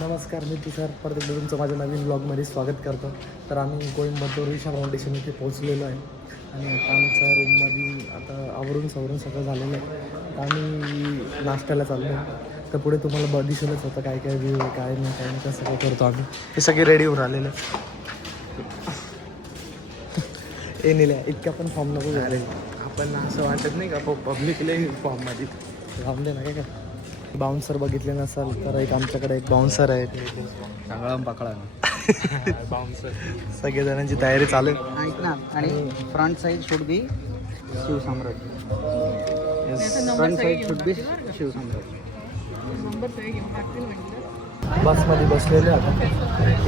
नमस्कार, मी तुषार परत एकदा तुमचं माझ्या नवीन ब्लॉगमध्ये स्वागत करतो. तर आम्ही कोइंबतूर ईशा फाउंडेशन इथे पोहोचलेलो आहे आणि आता आमच्या रूममध्ये आता आवरून सगळं झालेलं आहे. आता आम्ही नाश्त्याला चाललो आहे. तर पुढे तुम्हाला दिसेलच होतं काय काय व्ह्यू आहे, काय नाही कसं काय करतो आम्ही. हे सगळे रेडी होऊन आलेले. हे नेल्या इतक्या पण फॉर्म नको झाले. आपण असं वाटत नाही का पब्लिकले फॉर्ममध्ये थांबले ना काय बाउन्सर बघितले नसाल तर एक आमच्याकडे एक बाउन्सर आहे. चांगला पकडा बाउन्सर. सगळेजणांची तयारी चालू आहे. ऐक ना, आणि front side should be Shivsamrat. Front side should be Shivsamrat. बसमध्ये बसलेले आता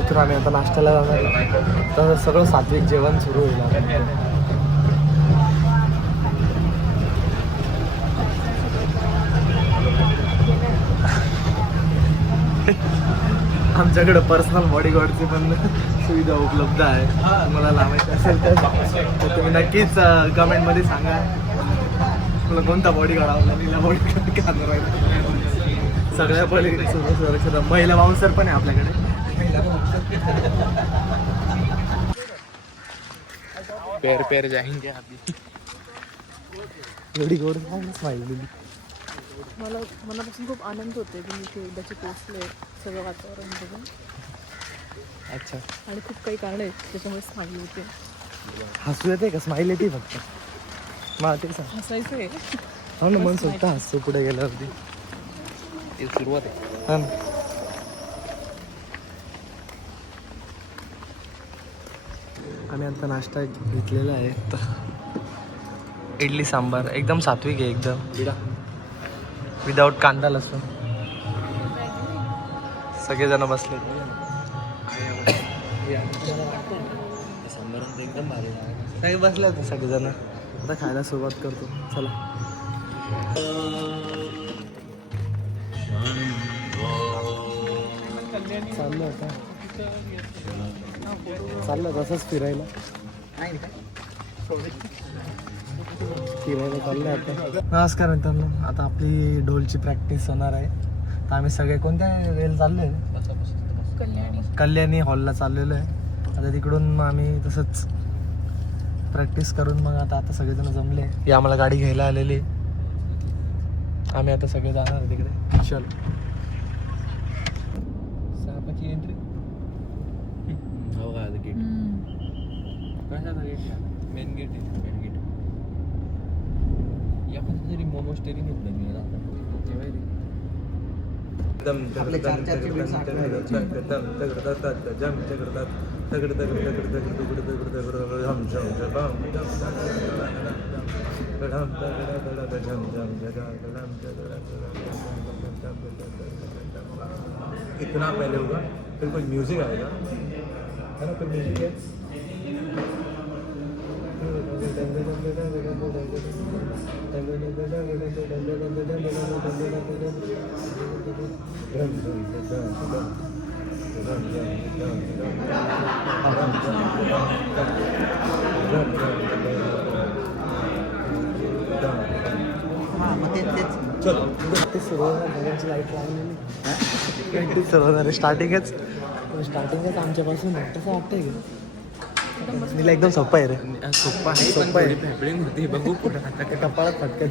इथून आम्ही आता नाश्त्याला जाणार आहे. तर सगळं सात्विक जेवण सुरू होईल आता. आमच्याकडे पर्सनल बॉडीगार्डची पण सुविधा उपलब्ध आहे. तुम्हाला लावायचं असेल तर तुम्ही नक्कीच कमेंटमध्ये सांगा तुला कोणता बॉडीगार्ड आवडला. तिला बॉडीगार्ड का राहिला सगळ्या सुरक्षा महिला बाउन्सर पण आहे आपल्याकडे. पेर पेर जाएंगे अभी. एवढी गोड स्माईल दिली. मला मनापासून खूप आनंद होते की मी इथे एकदाचे पोचले. सगळं वातावरण बघून. अच्छा, आणि खूप काही कारण आहेत त्याच्यामुळे स्माईल होते. हसू येते का स्माईल येते फक्त मला ते सांग. हसायचं आहे. हो ना, मन सुद्धा हसतो पुढे गेल्यावरती. ही सुरुवात आहे. हा ना. आम्ही आता नाश्ता घेतलेला आहे. इडली सांबार एकदम सात्विक आहे, एकदम विदाऊट कांदा लसूण. सगळेजण बसले एकदम भारी. सगळे बसले होते सगळेजण. आता खायला सुरुवात करतो. चला. चाललं तसंच फिरायला चाललं आता. नमस्कार मित्रांनो, आता आपली ढोलची प्रॅक्टिस होणार आहे. तर आम्ही सगळे कोणत्या वेळेला चाललो आहे? कल्याणी हॉलला चाललेलो आहे. आता तिकडून आम्ही तसंच प्रॅक्टिस करून मग आता सगळेजण जमले. ही आम्हाला गाडी घ्यायला आलेली. आम्ही आता सगळे जाणार आहे तिकडे. चल. सहापाची एंट्री हो का गेट. कशाचा गेट? मेन गेट आहे. Main gate. एखादं तरी मोमोज तरी घेतलं मी आपले चार चारचे बीट्स इतना पहले होगा फिर कोई म्यूजिक आएगा है ना. फिर म्यूजिक है सुरू होणार. लाईट लावलेली सुरू होणार. स्टार्टिंगच आमच्यापासून कसं वाटतंय की नीला एकदम सोपं आहे रे. सोप्पा आहे. सोप्पा आहे. फॅब्रिंग होती बघू पुढे आता कपाळात फटकन.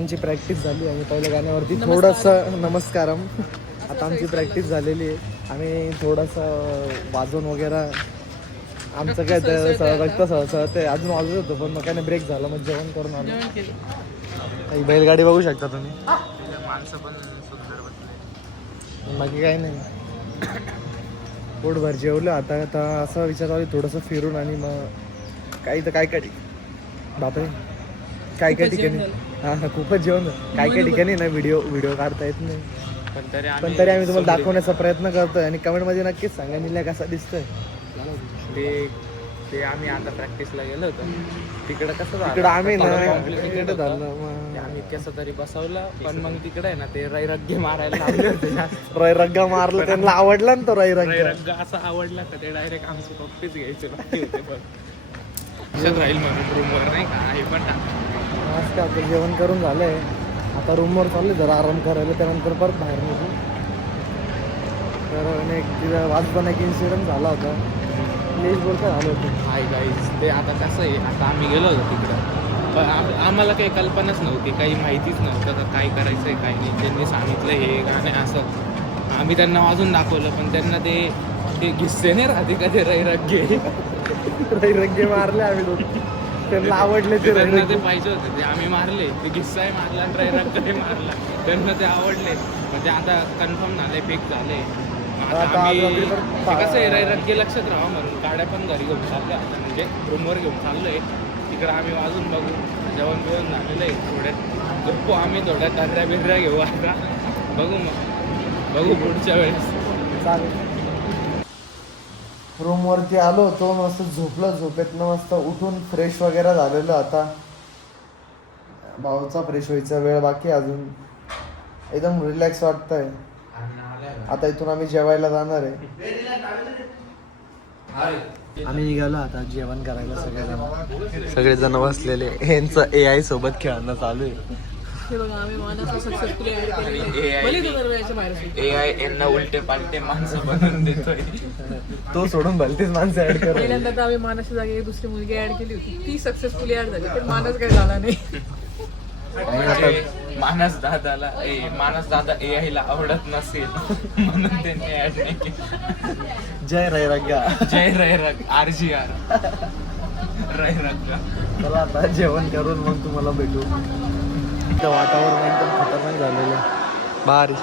आमची प्रॅक्टिस झाली आणि पहिल्या गाण्यावरती थोडंसं नमस्कारम. आता आमची प्रॅक्टिस झालेली आहे. आम्ही थोडंसं वाजवून वगैरे आमचं काय ते रक्त ते अजून वाजत होतं, पण मग काय नाही ब्रेक झाला, मग जेवण करून आलो. ही बैलगाडी बघू शकता तुम्ही. माणसं पण सुंदर बसले. बाकी काही नाही, पोटभर जेवलं. आता आता असं विचार चालू आहे थोडंसं फिरून आणि मग काही तर काय काय बापरे काय काय ठिकाणी हां खूपच जेवण काय काय ठिकाणी ना व्हिडिओ काढता येत नाही, पण तरी पण तरी आम्ही तुम्हाला दाखवण्याचा प्रयत्न करतोय. आणि कमेंटमध्ये नक्कीच सांगा निल्या कसा दिसतोय. ते आम्ही आता प्रॅक्टिसला गेलो होतो तिकडं कसं झालं, तिकडं आम्ही ना complicated तिकडे होतं. झालं मग. ते आम्ही कसं तरी बसवलं, पण मग तिकडे आहे ना ते रैरग्गे मारायला लागले होते जास्त. रग्गा मारलं, त्यांना आवडला ना तो रग्गा. रैरग्गा असा आवडला का ते डायरेक्ट आमची पप्पीच घ्यायचे बाकी होते. पण लक्षात राहील म्हणून रूमवर नाही का हे पण टाक. आज का आता जेवण करून झालंय, आता रूमवर चालले जरा आराम करायला, त्यानंतर परत बाहेर निघू. तर एक वाजताना एक इन्सिडेंट झाला होता, प्लीज बोलता झालं होतं. हाय गाईज, ते आता कसं आहे, आता आम्ही गेलो होतो तिकडं, पण आम्हाला काही कल्पनाच नव्हती, काही माहितीच नव्हतं का काय करायचं आहे काय नाही. त्यांनी सांगितलं हे गाणे असं, आम्ही त्यांना वाजून दाखवलं, पण त्यांना ते घिस्से नाही राहते का ते रैरग्गे रग्गे मारले आम्ही दोन, त्यांना आवडले ते त्यांना ते पाहिजे होते, ते आम्ही मारले. ते घिस्साही मारला आणि रैरग्गाही मारला, त्यांना ते आवडले. म्हणजे आता कन्फर्म झाले, फिक्स झाले. आता आम्ही ते कसं आहे रैरग्गे लक्षात राहावं म्हणून गाड्या पण घरी घेऊन चालल्या, आता म्हणजे रूमवर घेऊन चाललोय. तिकडं आम्ही वाजून बघू, जेवण बिवण झालेलं आहे, थोड्यात गप्पू आम्ही थोड्या कर्ऱ्या बिर्ऱ्या घेऊ. आता बघू मग बघू पुढच्या वेळेस. चालेल. रूमवरती आलो होतो, मस्त झोपलं, झोपेतनं मस्त उठून फ्रेश वगैरे झालेलं. आता भाऊचा फ्रेश व्हायचा वेळ बाकी, अजून एकदम रिलॅक्स वाटतंय. आता इथून आम्ही जेवायला जाणार आहे. आम्ही निघालो आता जेवण करायला. सगळेजण बसलेले, यांचं AI सोबत खेळणं चालू आहे. हे बघा आम्ही मानस सक्सेसफुली ऍड केलेले. भले तो दरवेळेच्या बाहेर असतो. AI यांना उलटे पालटे माणसं बनवून देतोय. तो सोडून भलतीच माणसं ऍड कर. पहिल्यांदा तर आम्ही मानसच्या जागी एक दुसरी मुलगी ऍड केली होती, ती सक्सेसफुली ऍड झाली, पण मानस काय झाला नाही. मानस दादा AI ला आवडत नसेल म्हणून त्यांनी ऍड नाही केली. जय रैरग्गा. जय रैरग RGR रैरग्गा. चला आता जेवण करून मग तुम्हाला भेटू. वातावरण एकदम खतरनाक झालेलं आहे भारी.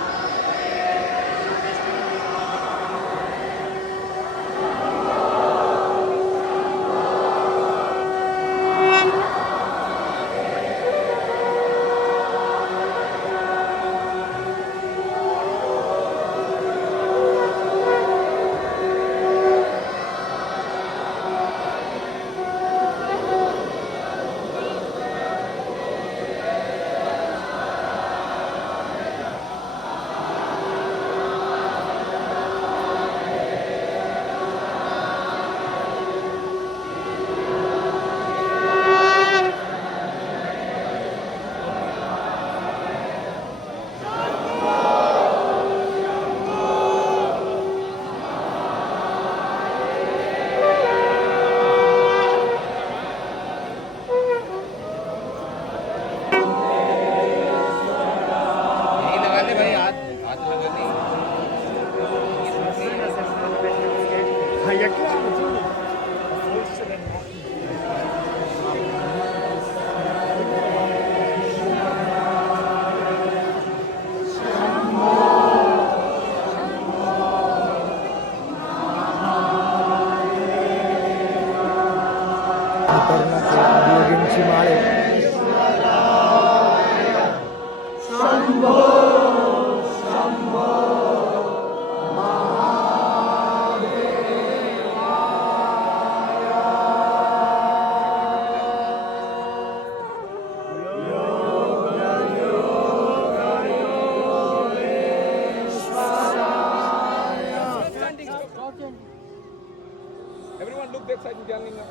योगींची माळ आहे. Everyone look that side, yelling up.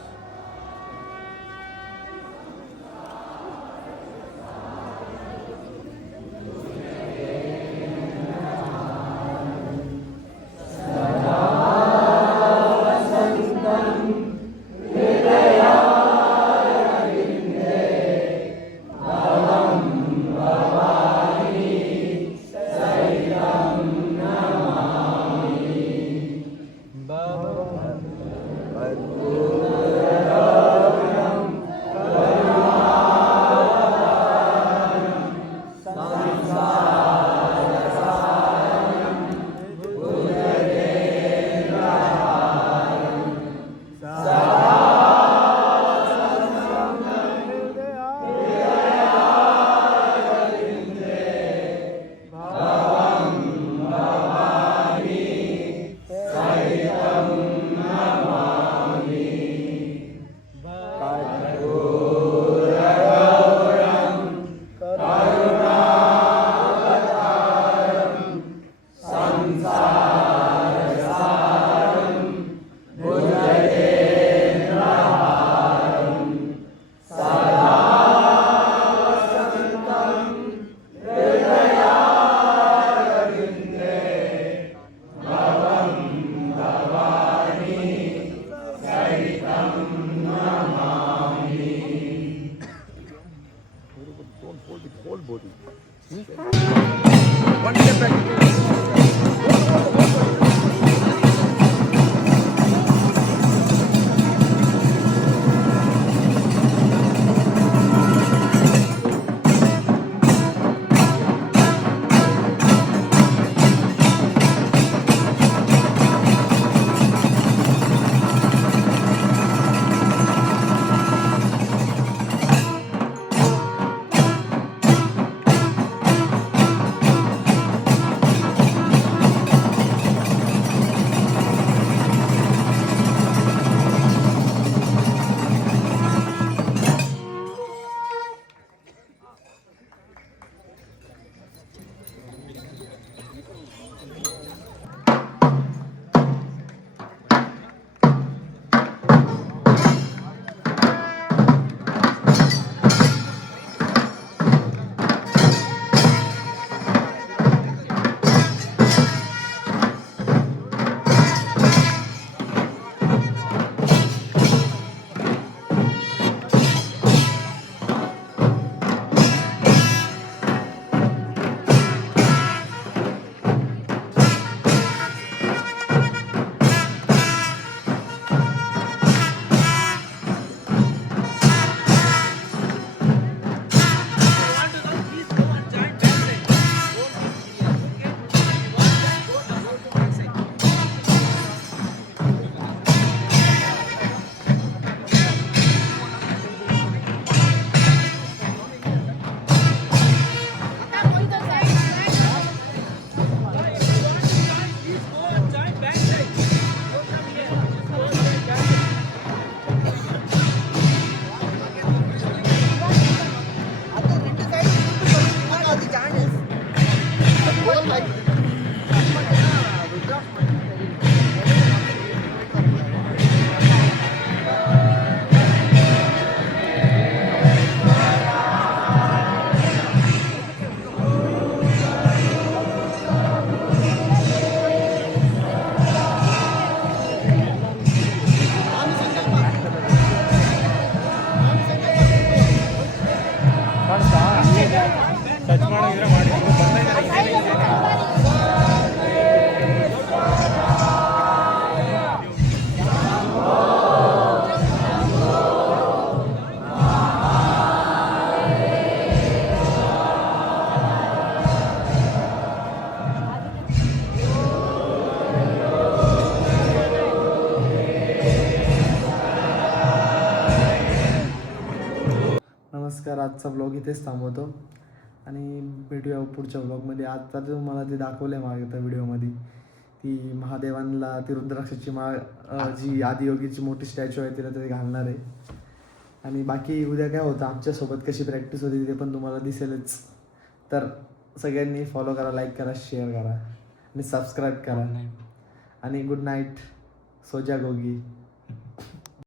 नमस्कार, आजचा ब्लॉग इथेच थांबवतो आणि भेटूया पुढच्या ब्लॉगमध्ये. आता तुम्हाला ते दाखवलं आहे मागे त्या व्हिडिओमध्ये, ती महादेवांना ती रुद्राक्षाची माळ जी आदियोगीची मोठी स्टॅच्यू आहे तिला ते घालणार आहे. आणि बाकी उद्या काय होतं आमच्यासोबत कशी प्रॅक्टिस होती ते पण तुम्हाला दिसेलच. तर सगळ्यांनी फॉलो करा, लाईक करा, शेअर करा आणि सबस्क्राईब करा. आणि गुड नाईट, सोजा गोगी.